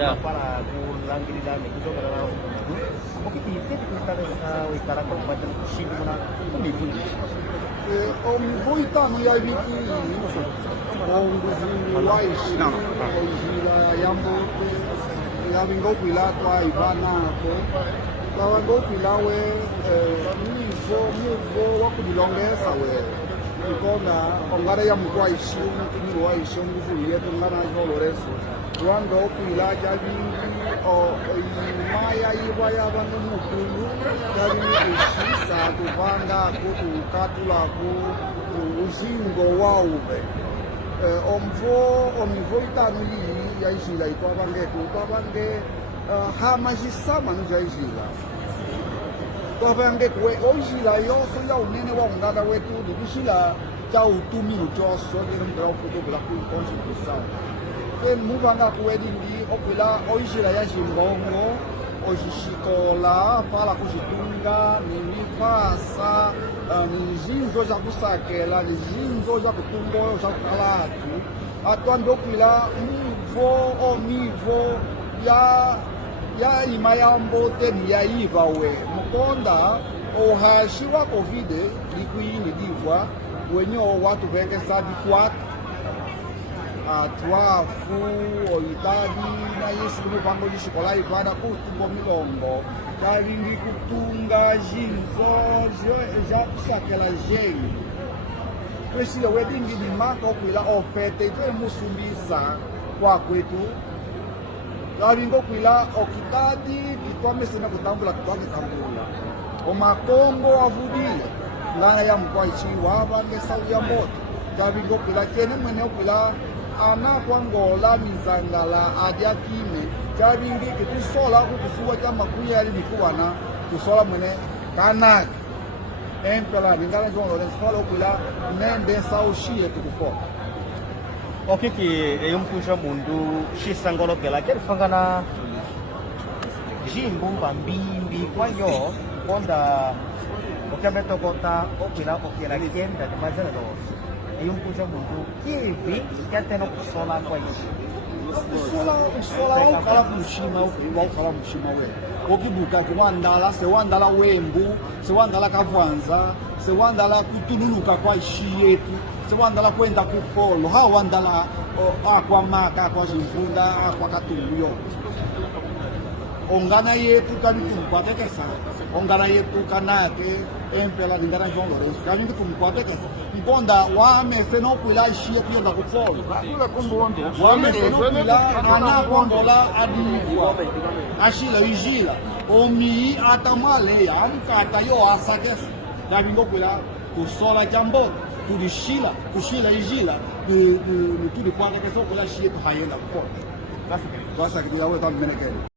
yeah. Para kulangkilila may gusto ka na okay dito kita sa wikara ko pa ng ship mo na kumifundi Voitano ya wiki waishi oizila yambo yavingo kwilatwa ivana ko kawango kwilawe muvo wakudilongesa we ikona ongara ya mkwaishi mkini waishi nguvu yetu ngana zoloreso wando kwila javingi imaya iwa yavano mukulu javini kushisa kuvanga kutukatulako uzingo wauve omivo itano iyi yaizila twavange hama xisamanu jaizila twavange kuwe oizila yoso ya unene wa ungada wetu dikuxila ja utumilu joso lirumdra okutuvula kuikonstituição muvanga kuwedingi okwila oizila ya ximbongo oxixikola fala kuxitunga nimipasa nizinzo ja kusakela nizinzo ja kutungoyo ja kukalatu atwambe okwila mivo ya ima ya mbote niyayiva we mukonda ohaxi wa covid likuini divwa wenyo watu vekesa dikwatu atwafu oitadi na yesu mupango lixikola ikwada kutungo milongo kavingi kutunga zinzo ja kusakela jengi twesile wedingi dimaka okwila ofete ite musumbisa kwakwetu kavingi okwila okitadi kitwamesene kutambula kitwakitambula omakongo avudile ngana ya mkwaichi wavange sau ya moto kavingi okwila kene mwene okwila ana kwangola mizangala adia kime kavingi kitusola kutusuwa ja makuya yali mikuwana tusola mwene kanaki empela lingana jongolo sola okwila nende saushie tukuko okiki eyumkusha mundu xisangolokela kerifangana jimbumba mbimbi kwanyo konda okiametokota okwila okela kenda demazana dos eyumkusha mundu kivi kyatena okusola kwaishi usola ukala kumushima ukala mushima we okibuka kiwandala sewandala wembu sewandala kavwanza sewandala kutululuka kwa ishi yetu sewandala kwenda kupolo hawandala akwamaka akwazimvunda akwakatumbuyo ongana yetu kanitumkwatekesa ongana yetu kanake empela ningana João Lourenço kavingi tumkwatekesa mponda wamese nokwila ishiye kuyenda kupolo wamese nokwila anakondola adivwa ashila ijila omii atamaleya amkata yo asakesa kavingi okwila kusola jamboto tulishila kushila ijila nituli kwatekesa okwila shiye tuhayenda kupolo twasakiliya we tamumenekele